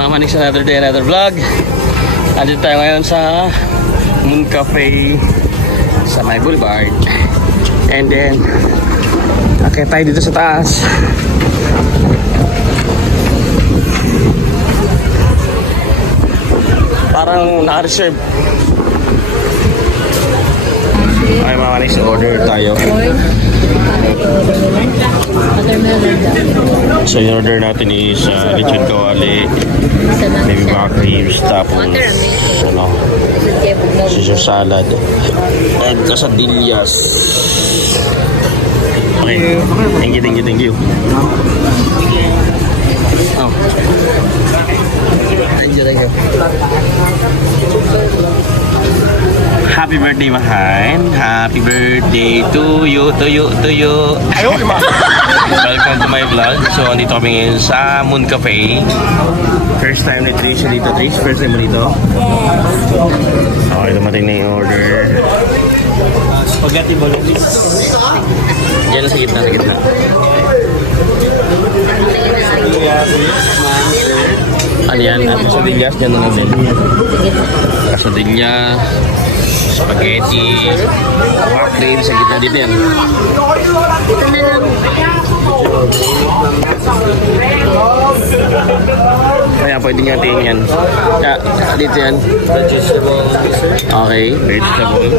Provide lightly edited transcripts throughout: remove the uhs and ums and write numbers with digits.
mga manis, another day, another vlog. Andito tayo ngayon sa Moon Cafe sa May Boulevard. And then okay tayo dito sa taas. Parang naka-reserve. Ay mga manis, order tayo. So yung order natin is lechon kawali, baby back ribs, tapos ano, Caesar salad, and quesadillas. Okay, thank you. Oh. Thank you. Happy birthday, Mahan. Happy birthday to you. Welcome to my vlog. So, andito kami ngayon sa Moon Cafe. First time ni Trish dito. Trish, first time mo dito? Yes. Okay, dumating na yung order. Spaghetti bolognese. Diyan sa gitna. Ano yan? Quesadillas, dyan na lang din. Quesadillas, spaghetti, back ribs sa gitna dito yan. Kaya pwede nyo tingin yan. Kaya dito yan. Okay, vegetable.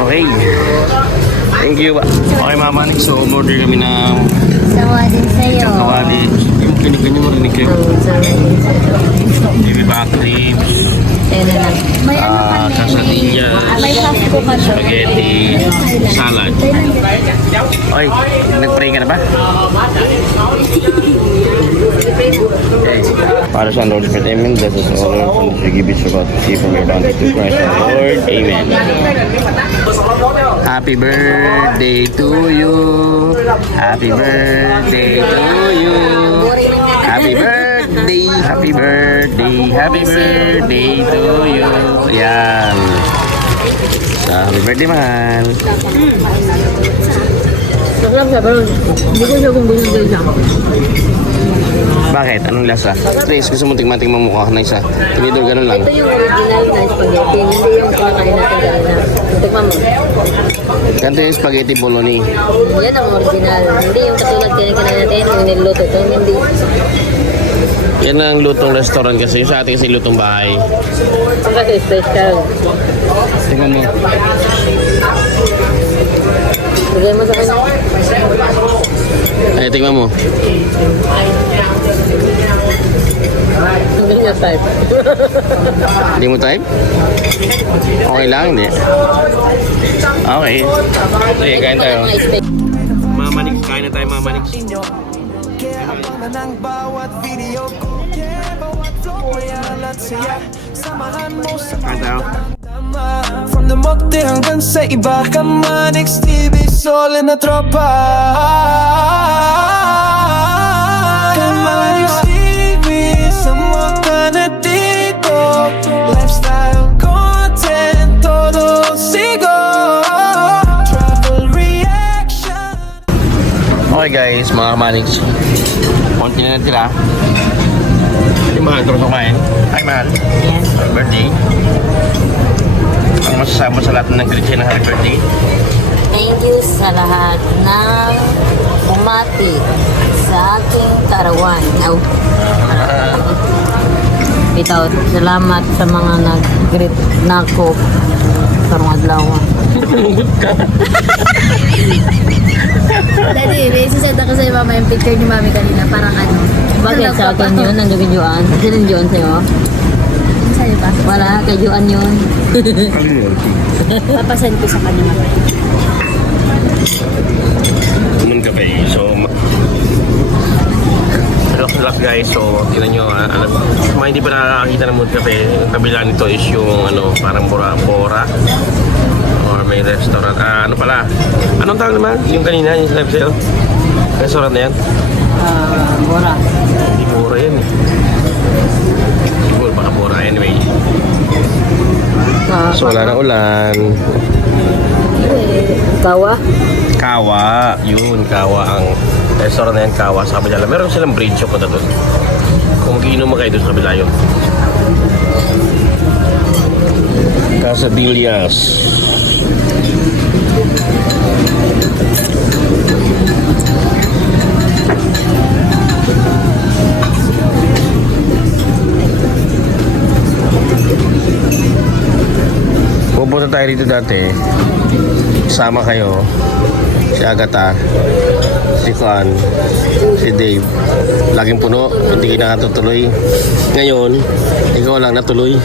Okay. Thank you. Okay, Mama Nick. So, order kami ng sawa din sa'yo. Kawali. Yung kinig-ganyan mo rinig kayo. Baby back ribs. May ano quesadillas. May fast food ka. Spaghetti. Salad. Oy, nag-pray ka na ba? Okay. Para sa Lord's Prayer, amen. Bless us all, Lord, from the give us about to see from your bounty to Christ our Lord. Amen. Happy birthday to you. Happy birthday to you. Happy birthday. Happy birthday to you. Ayan. So, happy birthday, mahal. Masarap siya, pero hindi ko siya kung gusto siya. Bakit? Anong lasa? Please, gusto mo tingnan mo mukha na isa. Tinidor, ganun lang. Ito yung original na spaghetti, hindi yung kumakain natin kanina. Tingnan mo. Ganito yung spaghetti bolognese. Yan ang original. Hindi yung katulad kinakain natin, yung niluto. Ito hindi. Yan ang lutong restaurant kasi. Yung sa atin kasi lutong bahay. Ang kasi special. Tingnan mo. Bigay mo sa kanya. Ay, tingnan mo. Hindi niya type. Hindi mo type? Okay lang, hindi. Okay. Sige, kain tayo. Mama Nix, kain na tayo, Mama Nix. Kain tayo. From the mote hanggang sa iba ka man, XTV, sole na tropa. Kaman XTV, sa mote na dito. Lifestyle, content, todo sigo. Travel reaction. Okay guys, mga Manix. Konti na natira. Hindi mahal, turun kumain. Ay, mahal. Yes. Happy birthday. Ang masasama sa lahat ng nag-greet siya ng happy birthday. Thank you sa lahat ng umati sa aking karawan. Bitaw, salamat sa mga nag-greet na ako karong adlaw. Dali, may isasend ako sa'yo mama yung picture ni mami kanina. Parang ano. Bakit sa akin yun? Nandun kay Joan? Kasi nandun Joan sa'yo? Ano sa'yo ba? Wala, kay Joan yun. Papasend ko sa kanya mama. Moon Cafe. So, relax guys. So, tingnan nyo. Mga hindi pa nakakakita ng Moon Cafe, yung kabila nito is yung ano, parang bora or may restaurant. Ano pala? Anong tawag naman? Yung kanina, yung live sale? Restaurant na yan? Mura. Hindi mura yan eh. Siguro baka mura anyway. So wala na ulan. Kawa? Kawa. Yun, kawa ang Restaurant na yan, Kawa, sa kabila. Meron silang bridge shop na doon. Kung mag-iinom mo kayo doon sa kabila yun. Casadillas. Pupunta tayo dito dati. Sama kayo. Si Agatha, si Juan, si Dave. Laging puno, hindi ka nakatutuloy. Ngayon, ikaw lang natuloy.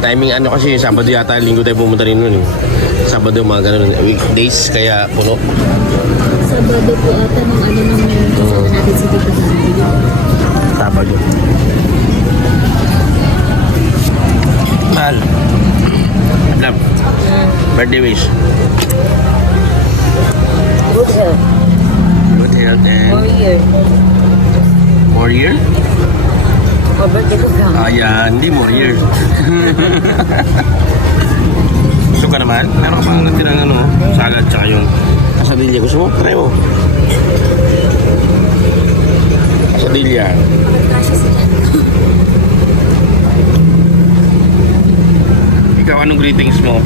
Timing ano kasi, Sabado yata, Linggo tayo pumunta rin nun. Sabado, mga ganun, weekdays, kaya puno. Sabado po ata ng ano nang kasama natin si Tito Sandy. Sabado. Mahal. Alam. Birthday wish. Good health. Good health and More year. more year? O, birthday ko ka. Ayan, hindi more year. Gusto ka naman? Meron ka pa natirang ano, salad tsaka yung quesadilla. Gusto mo? Try mo. Quesadilla. Kasya sila. Ikaw, anong greetings mo?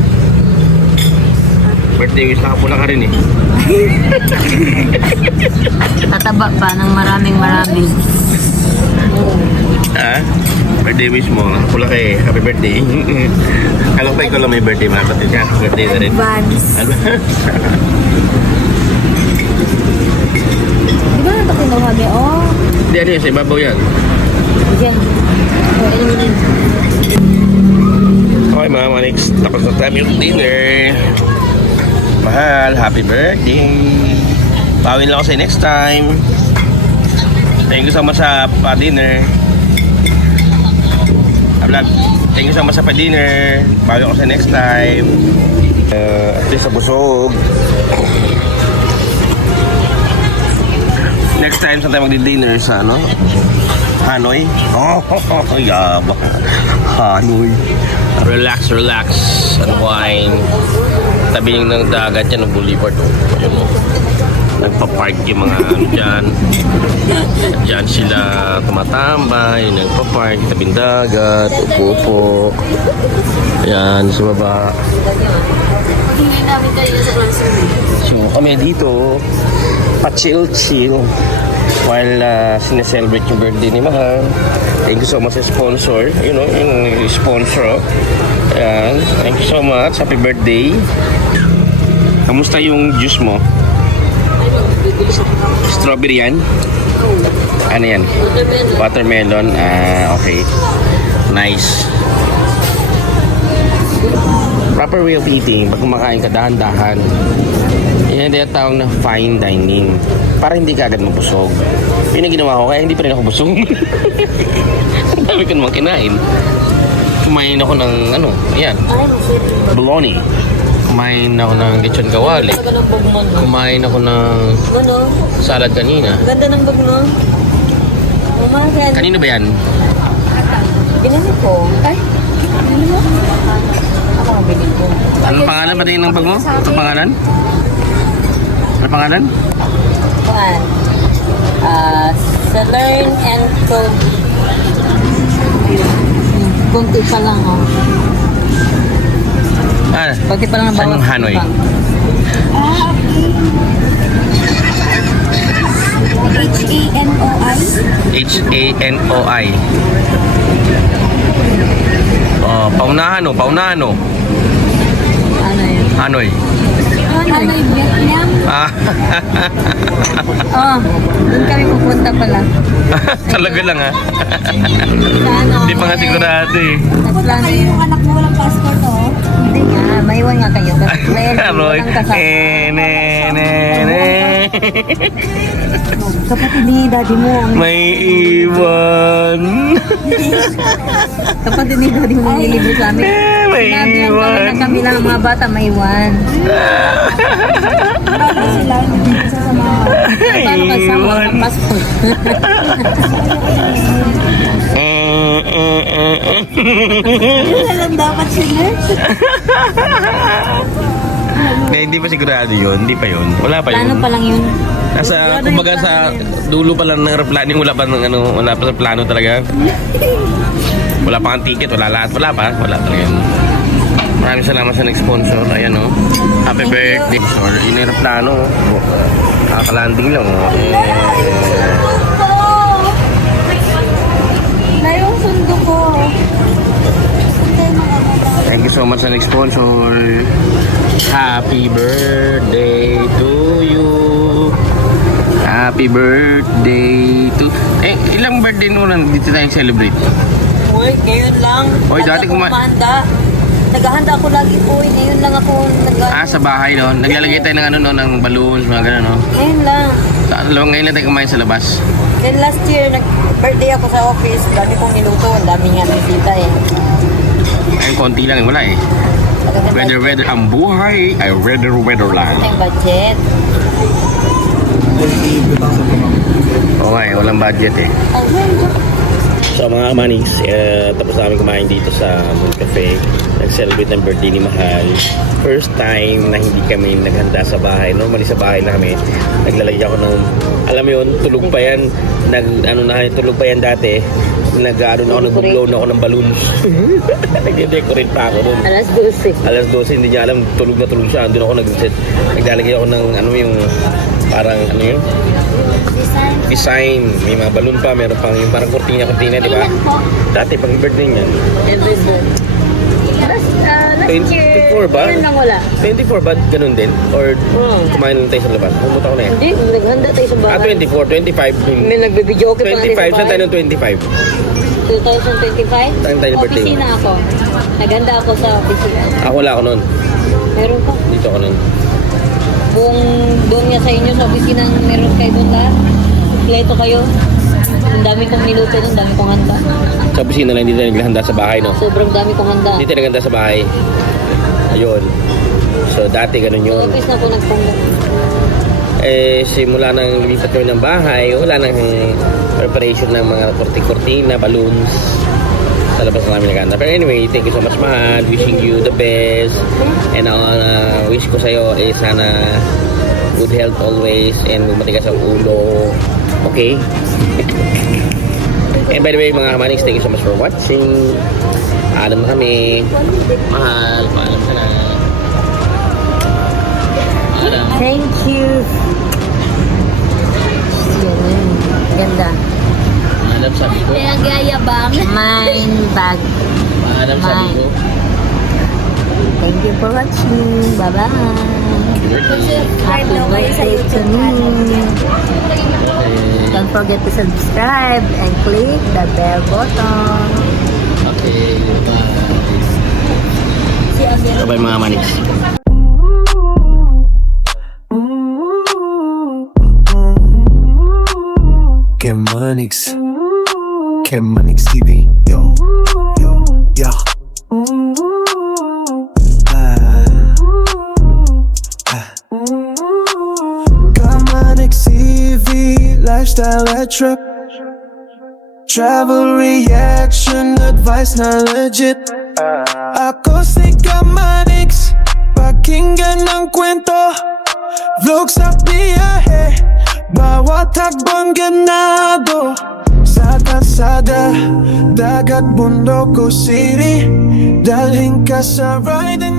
Birthday wish, nakapula ka rin eh. Tataba pa ng maraming. Ha? Birthday wish mo, nakapula ka eh. Happy birthday. Alam pa ikaw lang may birthday, mga kapatid ka. Happy birthday na rin. Advance. Di ba ito kinuha niya? Oh. Hindi, ano yun, sa ibabaw yan. Diyan. Oh, ano mo din? Okay mga Manix, tapos na tayo yung dinner. Mahal, happy birthday. Bawin lang ako sa'yo next time. Thank you so much sa pa-dinner. Vlog. Thank you so much sa pa-dinner. Bawin ako sa'yo next time. At least sa busog. Next time, saan tayo magdi-dinner sa ano? Hanoi? Oh, yabang. Hanoi. Relax, relax. Unwind. Tabi ng dagat yan, ng boulevard. Ayun mo. Nagpa-park yung mga ano dyan. Diyan sila tumatambay. Nagpa-park. Tabing dagat. Upo-upo. Ayan, sa baba. Hindi namin kayo sa classroom. So kami dito, pa-chill-chill while sineselebrate yung birthday ni Mahal. Thank you so much sa sponsor. You know, yung sponsor. Ayan, thank you so much. Happy birthday. Kamusta yung juice mo? Strawberry yan? Ano yan? Watermelon. Ah, okay. Nice. Proper way of eating, pag kumakain ka dahan-dahan, yan ang tinatawag na fine dining. Para hindi ka agad mabusog. Yun ang ginawa ko, kaya hindi pa rin ako busog. Ang dami ko naman kinain. Kumain ako ng ano, ayan, bologna. Kumain ako ng lechon kawali. Kumain ako ng Ano? salad kanina. Ganda ng bag mo. Umagan. Kanino ba yan? Ginano ko. Ay, ano mo? Ako ang bilhin ko. Anong pangalan ba din ng bag mo? Anong pangalan? Anong pangalan? Kuan. Salern and Coke. Kunti pa lang, oh. Ah, Kunti pa lang ang saan bawat yung Hanoi? bang. Hanoi? Hanoi. Oh, paunahano, paunahano. Ano yun? Hanoi. Hanoi, Vietnam? Ah, Oh, doon kami pupunta pala. talaga lang ha. Sana. Hindi pa nga sigurado eh. Plan Kayo yung anak mo walang passport, oh. Hindi nga, maiwan nga kayo. Kasi well, Roy. walang kasama. Kapatid ni daddy mo. May iwan. Kapatid ni daddy mo nililibre sa amin. May Sinabi yan kami na kami lang ang mga bata maiwan. Bago sila, hindi sa samahan. Paano kasama Iwan. ng passport? Yun na lang dapat sila. Hindi pa sigurado yun. Hindi pa yun. Wala pa Plano yun. pa lang yun. Nasa, Sigurado kumbaga yung sa plano yun. dulo pa lang ng aeroplano, wala pa ng ano, wala pa sa plano talaga. Wala pa ang ticket, wala lahat, wala pa talaga yun. Maraming salamat sa nag-sponsor. Ayan oh. Happy birthday. Or yun yung aeroplano. Oh. Kakalanding lang oh. Mayroong sundo ko. Thank you so much sa nag-sponsor. Happy birthday to you. Happy birthday to... ilang birthday mo lang dito tayo celebrate? Uy, ngayon lang. Oy, dati Ako kuma- kumahanda. Naghahanda ako lagi po. Ngayon lang ako Sa bahay no? Naglalagay tayo ng ano no, ng balloons, mga gano'n no? Ngayon lang. Ngayon lang tayo kumain sa labas. Then last year, nag-birthday ako sa office. Dami kong niluto. Ang dami nga bisita eh. Ayun, konti lang, wala eh. Weather, ang buhay ay weather lang. Ang budget. Okay, walang budget eh. So mga manings, tapos namin kumain dito sa Moon Cafe. Nag-celebrate ng birthday ni Mahal. First time na hindi kami naghanda sa bahay. Normally sa bahay na kami, naglalagay ako ng, alam mo yun, tulog pa yan. Tulog pa yan dati. Nag-blow na ako ng balloons. Nag-decorate pa ako nun. Alas 12. Alas 12, hindi niya alam, tulog na tulog siya. Doon ako naglalagay ako ng, parang, design. May mga balloon pa, meron pang yung parang kurtina, di ba? Dati, pag birthday niyan. Every book. Last 24 ba? Ngayon lang wala. 24 ba? Ganun din? Or kumain lang tayo sa labas? Pumunta ko na yan. Hindi, naghanda tayo sa bahay. 24, 25. May nagbibideo okay pa nga 25, saan tayo ng 25? 2025? Saan tayo ng birthday mo? Opisina ako. Naghanda ako sa opisina. Wala ako nun. Meron pa. Dito ako nun. Kung doon nga sa inyo sa opisina meron kayo doon lahat, kompleto kayo. Ang dami kong niluto doon, dami kong handa. Sa opisina lang, hindi tayo naghanda sa bahay, no? Sobrang dami kong handa. Hindi tayo naghanda sa bahay. Ayun. So, dati ganun Sa yun. office na po nagpunta. Simula nang lumipat kami ng bahay, wala nang preparation ng mga kurti-kurtina, balloons. Sa labas na namin naghanda. Pero anyway, thank you so much, Mahal. Wishing you the best. And wish ko sa'yo sana good health always and matigas ang ulo. Okay? And by the way, mga manix, thank you so much for watching. Paalam na kami. Mahal, paalam ka na. Paalam. Thank you. Yun. Ganda. Paalam sabi ko. Kaya gayabang. Mine bag. Paalam sabi ko. Thank you for watching. Bye-bye. Subscribe daw kayo sa Happy birthday to YouTube me. channel. Don't forget to subscribe and click the bell button. Okay, bye. Bye mga manix. Kemanix TV. Yo, yeah. Kemanix TV, lifestyle at trip. Travel reaction, advice na legit. Ako si Kemanix, pakinggan ng kwento. Vlog sa biyahe, bawat takbong ganado. Sa kalsada, dagat, bundok o city, dalhin ka sa ride and